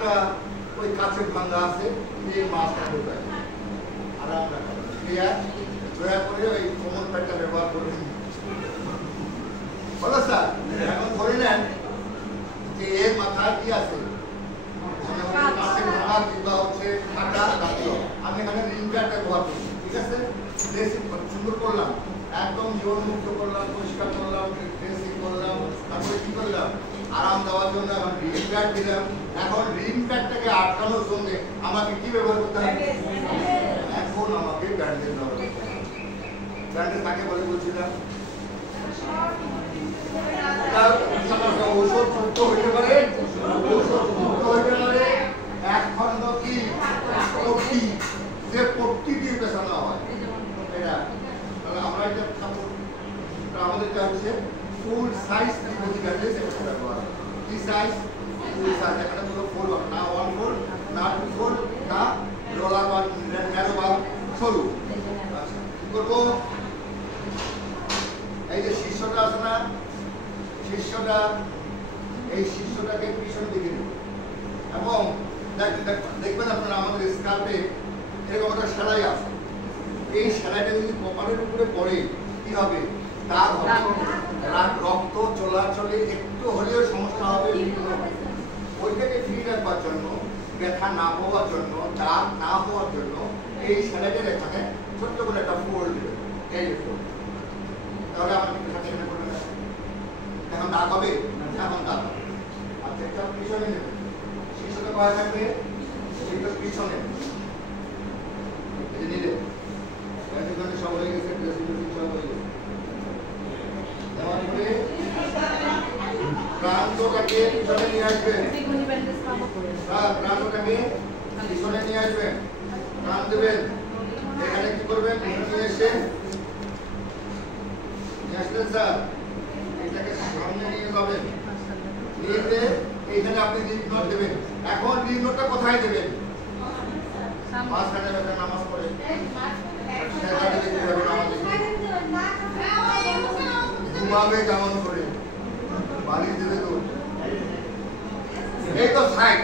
পাটা ওই কাছে ভাঙা আছে, এই মাছটা ঢোকায় আরাম রাখা ক্লিয়ার। দয়া করে ওই কোমর প্যাডটা ব্যবহার করবেন। বলো স্যার, এখন ধরে নেন যে এর মাথায় কি আছে, কাছে ভাঙা কিংবা হচ্ছে ফাটা জাতীয়। আমি এখানে রিং প্যাড ব্যবহার করি, ঠিক আছে? ড্রেসিং সুন্দর করলাম, একদম জীবনমুক্ত করলাম, পরিষ্কার করলাম, ড্রেসিং করলাম, তারপরে কি করলাম, আরাম দেওয়ার জন্য এখন রিং প্যাড দিলাম। এখন রিং প্যাডটাকে আটকানোর সঙ্গে আমাকে কি ব্যবহার করতে হবে? এখন আমাকে ব্যান্ডেজ ব্যবহার করতে হবে। ব্যান্ডেজ কাকে বলে বলছিলাম? ঔষধ যুক্ত হইতে পারে, ঔষধ যুক্ত হইতে পারে এক খণ্ড কি পট্টি, যে পট্টি দিয়ে পেছানো হয় এটা। তাহলে আমরা এটা আমাদেরটা হচ্ছে ফুল সাইজ ত্রিভুজ ব্যান্ডেজ ব্যবহার। কি সাইজ? ফুল সাইজ। এখানে কোনো 4 না 1/4 না 2/4 না রোলার বা ন্যারো বা সরু। আচ্ছা কি করবো? এই যে শীর্ষটা আছে না, শীর্ষটা, এই শীর্ষটাকে পিছন দিকে নেব এবং দেখবেন আপনারা আমাদের স্কার্পে এরকম একটা সেলাই আছে। এই সেলাইটা যদি কপালের উপরে পড়ে কি হবে? দাগ হবে, রক্ত চলাচলে একটু হলেও সমস্যা হবে। ওইটাকে ফ্রি রাখবার জন্য, ব্যথা না হওয়ার জন্য, দাগ না হওয়ার জন্য এই সেলাইটার এখানে ছোট্ট করে একটা ফোল্ড দেবে। এই ফোল্ড, তাহলে আমার কিন্তু সাথে এখানে পড়বে না। এখন দাগ হবে, এখন দাগ হবে। আচ্ছা এটা পিছনে নেবে, শীর্ষটা কোথায় থাকবে? এটা পিছনে নিলে সব হয়ে গেছে, সব হয়ে গেছে। প্রান্তটাকে পিছনে নিয়ে আসবেন, প্রান্তটাকে পিছনে নিয়ে আসবেন, টান দেবেন। এখানে কি করবেন? নিয়ে এসে আসলেন স্যার, এটাকে সামনে নিয়ে যাবেন, নিয়ে যেয়ে এইখানে আপনি রিং নোট দেবেন। এখন রিং নোটটা কোথায় দেবেন? মাঝখানে একটা নামাজ পড়ে ঘুমাবে কেমন করে? বাড়ি দেবে তো। এই তো সাইড,